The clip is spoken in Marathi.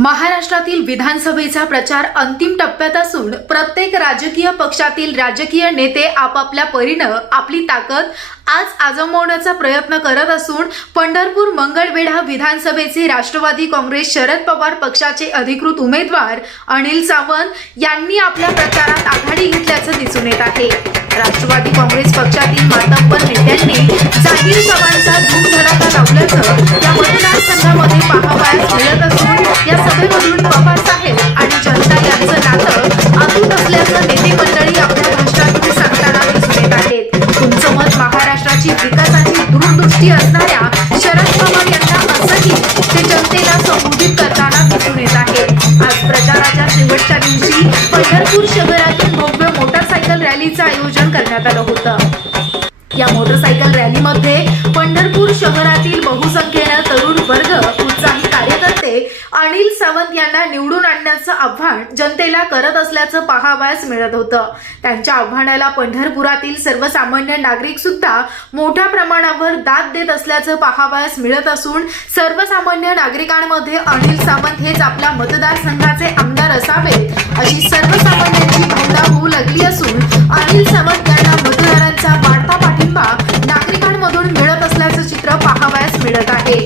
महाराष्ट्रातील विधानसभेचा प्रचार अंतिम टप्प्यात असून प्रत्येक राजकीय पक्षातील राजकीय नेते आपापल्या परीनं आपली ताकद आज आजमवण्याचा प्रयत्न करत असून पंढरपूर मंगळवेढा विधानसभेचे राष्ट्रवादी काँग्रेस शरद पवार पक्षाचे अधिकृत उमेदवार अनिल सावंत यांनी आपल्या प्रचारात आघाडी घेतल्याचं दिसून येत आहे. राष्ट्रवादी काँग्रेस पक्षातील मातब्बर नेत्यांनी जाहीर सभांचा धूमधडाका लावल्याचं या मतदारसंघामध्ये पाहावयास मिळत असून या सभेमधून बाबासाहेब आणि जनता यांचं नातं अतूट असल्याचं नेते मंडळी आपल्या भाषणातून सांगताना दिसून येत आहेत. तुमचं मत महाराष्ट्राची विकासाची दूरदृष्टी असणाऱ्या शरद पवार यांना असंही ते जनतेला संबोधित करताना दिसून येत आहे आज प्रचाराच्या शेवटच्या दिवशी पंढरपूर शहरातून भव्य मोटरसायकल रॅलीचं आयोजन करण्यात आलं होतं. या मोटरसायकल रॅलीमध्ये पंढरपूर शहरातील बहुसंख्येनं तरुण वर्ग नेते अनिल सावंत यांना निवडून आणण्याचं आव्हान जनतेला करत असल्याचं पाहावयास मिळत होतं. त्यांच्या आव्हानाला पंढरपुरातील सर्वसामान्य नागरिक सुद्धा मोठ्या प्रमाणावर दाद देत असल्याचं पाहावयास मिळत असून सर्वसामान्य नागरिकांमध्ये अनिल सावंत हेच आपल्या मतदारसंघाचे आमदार असावेत अशी सर्वसामान्यांची भावना होऊ लागली असून अनिल सावंत यांना मतदारांचा वाढता पाठिंबा नागरिकांमधून मिळत असल्याचं चित्र पाहावयास मिळत आहे.